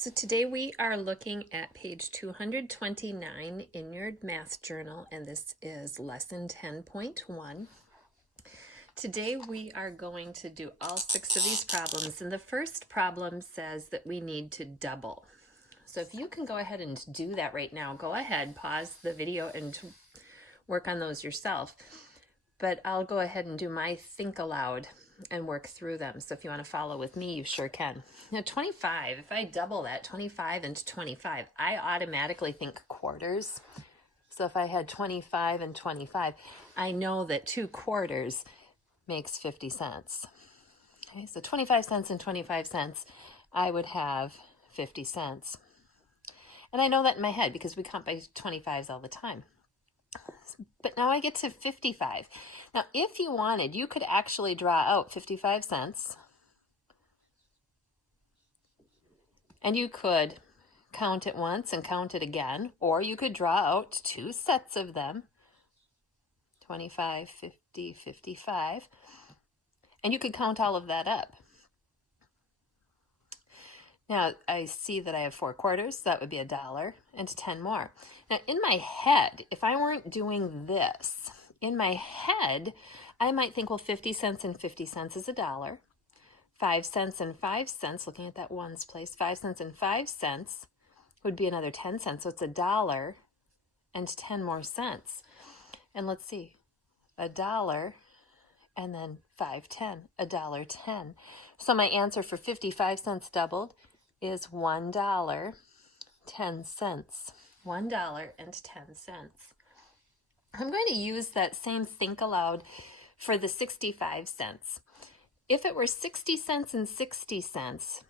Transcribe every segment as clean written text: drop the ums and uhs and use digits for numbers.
So today we are looking at page 229 in your math journal, and this is lesson 10.1. Today we are going to do all 6 of these problems, and the first problem says that we need to double. So if you can go ahead and do that right now, go ahead, pause the video and work on those yourself. But I'll go ahead and do my think aloud and work through them. So if you want to follow with me, you sure can. Now 25, if I double that, 25 and 25, I automatically think quarters. So if I had 25 and 25, I know that 2 quarters makes 50 cents. Okay, so 25 cents and 25 cents, I would have 50 cents. And I know that in my head because we count by 25s all the time. But now I get to 55. Now, if you wanted, you could actually draw out 55 cents. And you could count it once and count it again. Or you could draw out 2 sets of them. 25, 50, 55. And you could count all of that up. Now, I see that I have 4 quarters, so that would be $1 and 10 more. Now, in my head, if I weren't doing this, in my head, I might think, well, 50 cents and 50 cents is $1. 5 cents and 5 cents, looking at that ones place, 5 cents and 5 cents would be another 10 cents. So it's $1 and 10 more cents. And let's see, $1 and then 5, 10, $1.10. So my answer for 55 cents doubled is $1.10. $1.10. I'm going to use that same think aloud for the 65 cents. If it were 60 cents and 60 cents,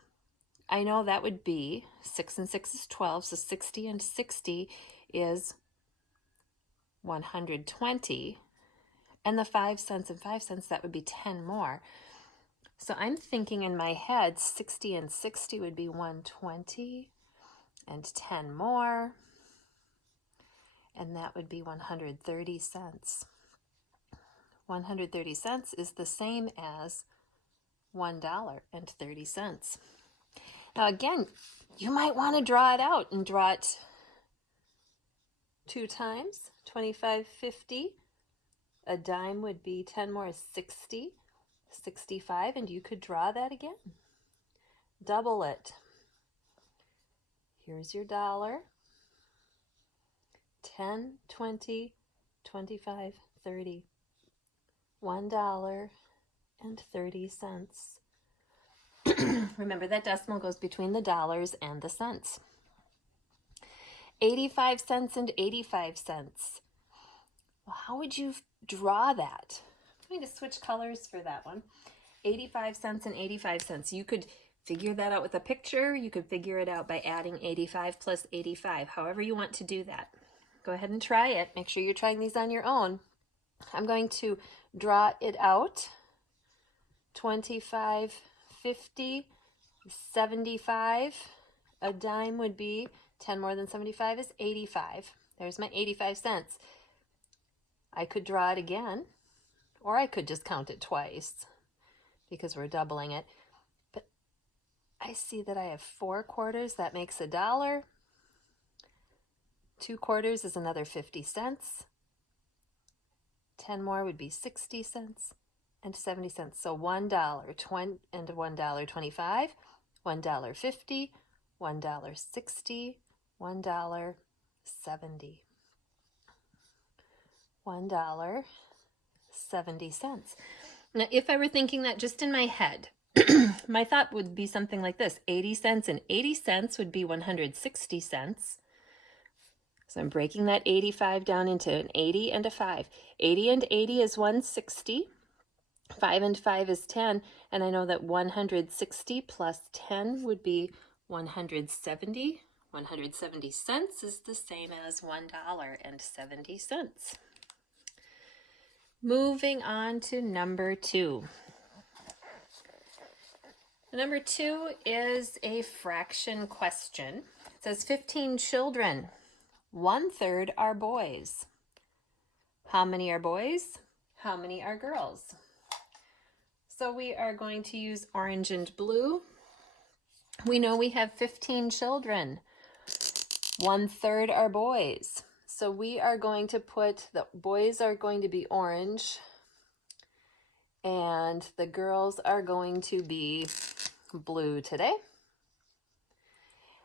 I know that would be 6 and 6 is 12, so 60 and 60 is 120. And the 5 cents and 5 cents, that would be 10 more. So I'm thinking in my head, 60 and 60 would be 120 and 10 more, and that would be 130 cents. 130 cents is the same as $1.30. Now again, you might want to draw it out and draw it 2 times. 25, 50. A dime would be 10 more is 60. 65, and you could draw that again. Double it. Here's your dollar. 10, 20, 25, 30. $1.30. Remember that decimal goes between the dollars and the cents. 85 cents and 85 cents. Well, how would you draw that? I'm going to switch colors for that one. 85 cents and 85 cents. You could figure that out with a picture. You could figure it out by adding 85 plus 85, however you want to do that. Go ahead and try it. Make sure you're trying these on your own. I'm going to draw it out. 25, 50, 75. A dime would be 10 more than 75 is 85. There's my 85 cents. I could draw it again, or I could just count it twice because we're doubling it. But I see that I have 4 quarters. That makes $1. 2 quarters is another 50 cents. 10 more would be 60 cents and 70 cents. So $1, 20 and $1.25, $1.50, $1.60, $1.70. $1.70. Now, if I were thinking that just in my head, my thought would be something like this. 80 cents and 80 cents would be 160 cents. So I'm breaking that 85 down into an 80 and a 5. 80 and 80 is 160. 5 and 5 is 10. And I know that 160 plus 10 would be 170. 170 cents is the same as $1.70. Moving on to number 2. Number 2 is a fraction question. It says 15 children. 1/3 are boys. How many are boys? How many are girls? So we are going to use orange and blue. We know we have 15 children. 1/3 are boys. So we are going to put, the boys are going to be orange and the girls are going to be blue today.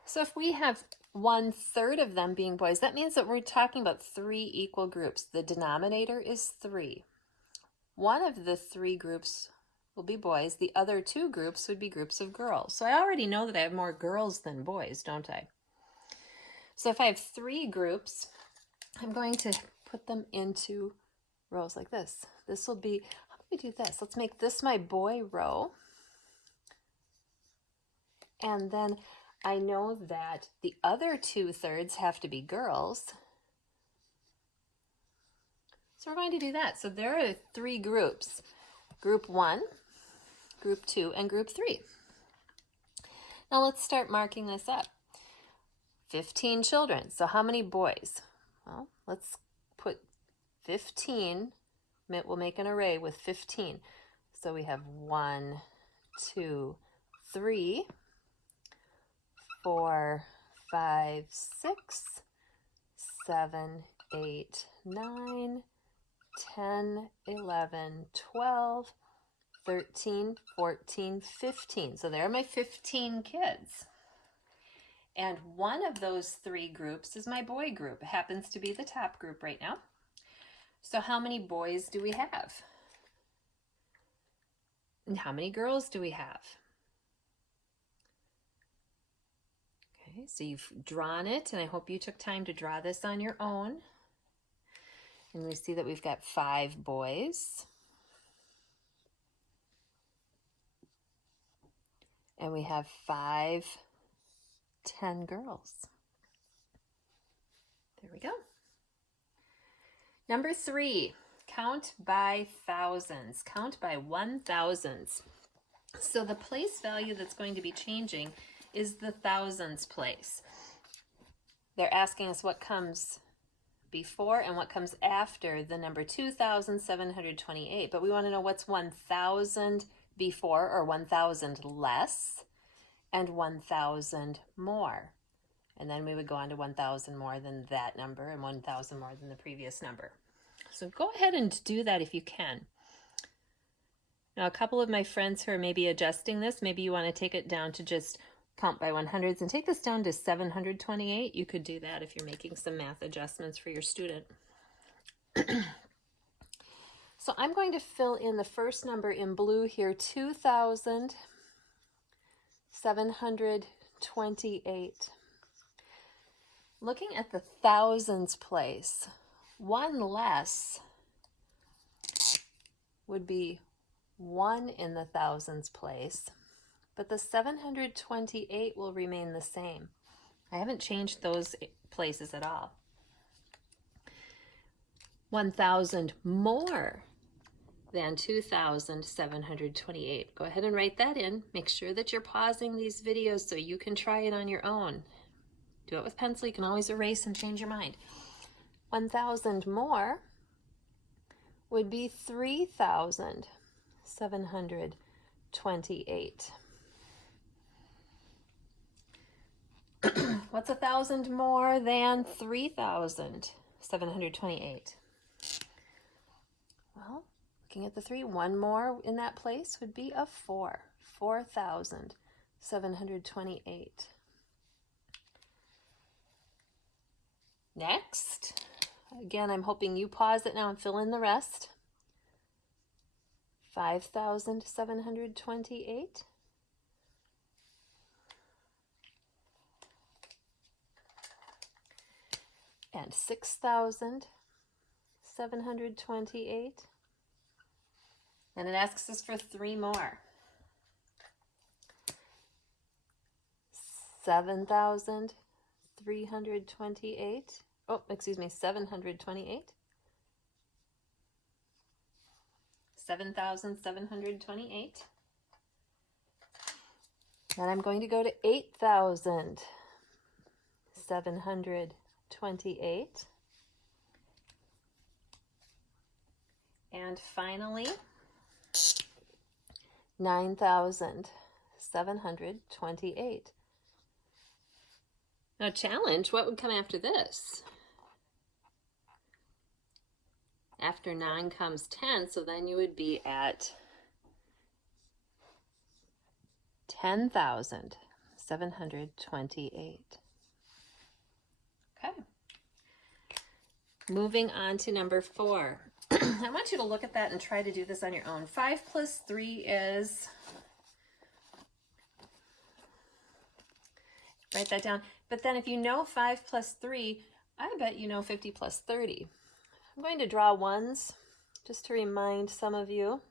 So if we have 1/3 of them being boys, that means that we're talking about 3 equal groups. The denominator is 3. One of the 3 groups will be boys. The other 2 groups would be groups of girls. So I already know that I have more girls than boys, don't I? So if I have 3 groups, I'm going to put them into rows like this. This will be, how do we do this? Let's make this my boy row. And then I know that the other 2/3 have to be girls. So we're going to do that. So there are 3 groups. Group 1, Group 2, and Group 3. Now let's start marking this up. 15 children. So how many boys? Well, let's put 15. We'll make an array with 15. So we have 1, 2, 3, 4, 5, 6, 7, 8, 9, 10, 11, 12, 13, 14, 15. So there are my 15 kids. And one of those 3 groups is my boy group. It happens to be the top group right now. So how many boys do we have? And how many girls do we have? Okay, so you've drawn it, and I hope you took time to draw this on your own. And we see that we've got 5 boys. And we have 10 girls. There we go. Number 3, count by thousands. Count by 1,000s. So the place value that's going to be changing is the thousands place. They're asking us what comes before and what comes after the number 2,728. But we want to know what's 1,000 before, or 1,000 less, and 1,000 more. And then we would go on to 1,000 more than that number and 1,000 more than the previous number. So go ahead and do that if you can. Now, a couple of my friends who are maybe adjusting this, maybe you want to take it down to just count by 100s and take this down to 728. You could do that if you're making some math adjustments for your student. So I'm going to fill in the first number in blue here, 2,728. Looking at the thousands place, 1 less would be 1 in the thousands place, but the 728 will remain the same. I haven't changed those places at all. 1,000 more than 2,728. Go ahead and write that in. Make sure that you're pausing these videos so you can try it on your own. Do it with pencil. You can always erase and change your mind. 1,000 more would be 3,728. What's 1,000 more than 3,728? Well, looking at the 3, 1 more in that place would be a 4. 4,728. Next, again, I'm hoping you pause it now and fill in the rest. 5,728. And 6,728. And it asks us for 3 more. 7,328. Oh, excuse me, 728. 7,728. Then I'm going to go to 8,728. And finally, 9,728. 728. Now challenge, what would come after this? After 9 comes 10, so then you would be at 10,728. Okay. Moving on to number 4. I want you to look at that and try to do this on your own. 5 plus 3 is, write that down. But then if you know 5 plus 3, I bet you know 50 plus 30. I'm going to draw ones just to remind some of you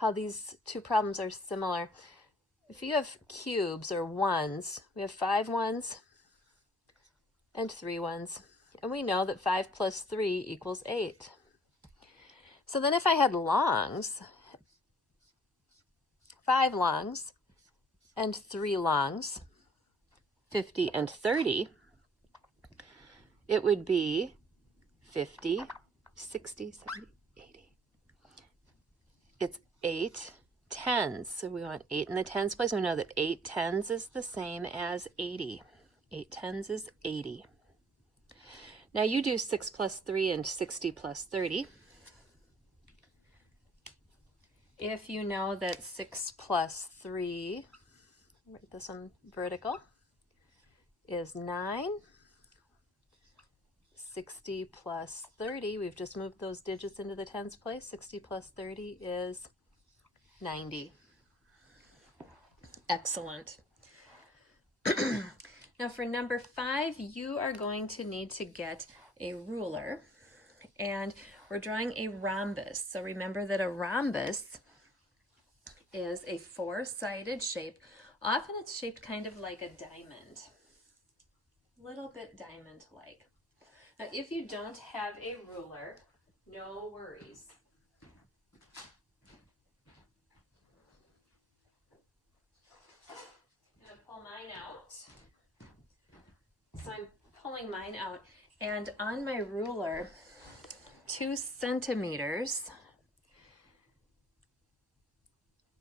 how these two problems are similar. If you have cubes or ones, we have 5 ones and 3 ones. And we know that 5 plus 3 equals 8. So then if I had longs, 5 longs and 3 longs, 50 and 30, it would be 50, 60, 70, 80. It's 8 tens. So we want 8 in the tens place. We know that 8 tens is the same as 80. 8 tens is 80. Now you do 6 plus 3 and 60 plus 30. If you know that 6 plus 3, write this one vertical, is 9. 60 plus 30, we've just moved those digits into the tens place. 60 plus 30 is 90. Excellent. Now for number 5, you are going to need to get a ruler, and we're drawing a rhombus. So remember that a rhombus is a 4-sided shape. Often it's shaped kind of like a diamond, a little bit diamond-like. Now, if you don't have a ruler, no worries. I'm going to pull mine out. So I'm pulling mine out, and on my ruler, 2 centimeters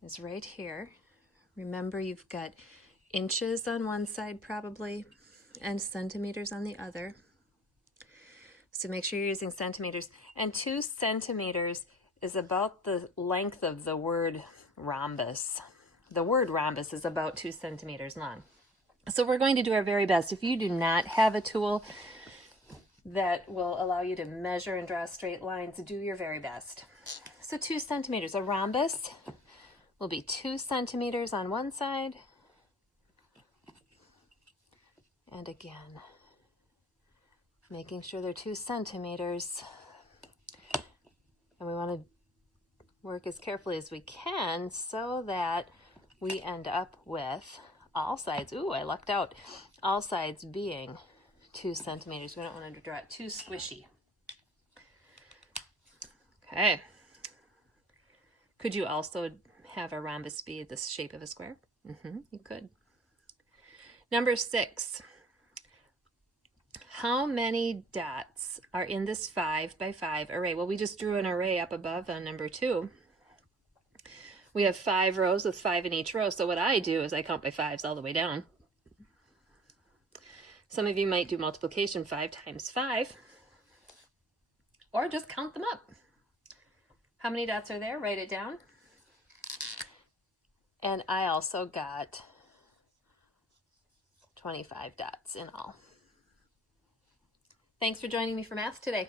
is right here. Remember, you've got inches on one side probably, and centimeters on the other. So make sure you're using centimeters. And 2 centimeters is about the length of the word rhombus. The word rhombus is about 2 centimeters long. So we're going to do our very best. If you do not have a tool that will allow you to measure and draw straight lines, do your very best. So 2 centimeters. A rhombus will be 2 centimeters on one side. And again, making sure they're 2 centimeters. And we want to work as carefully as we can so that we end up with all sides. Ooh, I lucked out. All sides being 2 centimeters. We don't want to draw it too squishy. Okay. Could you also have a rhombus be the shape of a square? You could. Number 6. How many dots are in this 5 by 5 array? Well, we just drew an array up above on number 2. We have 5 rows with 5 in each row. So what I do is I count by 5s all the way down. Some of you might do multiplication, 5 times 5, or just count them up. How many dots are there? Write it down. And I also got 25 dots in all. Thanks for joining me for math today.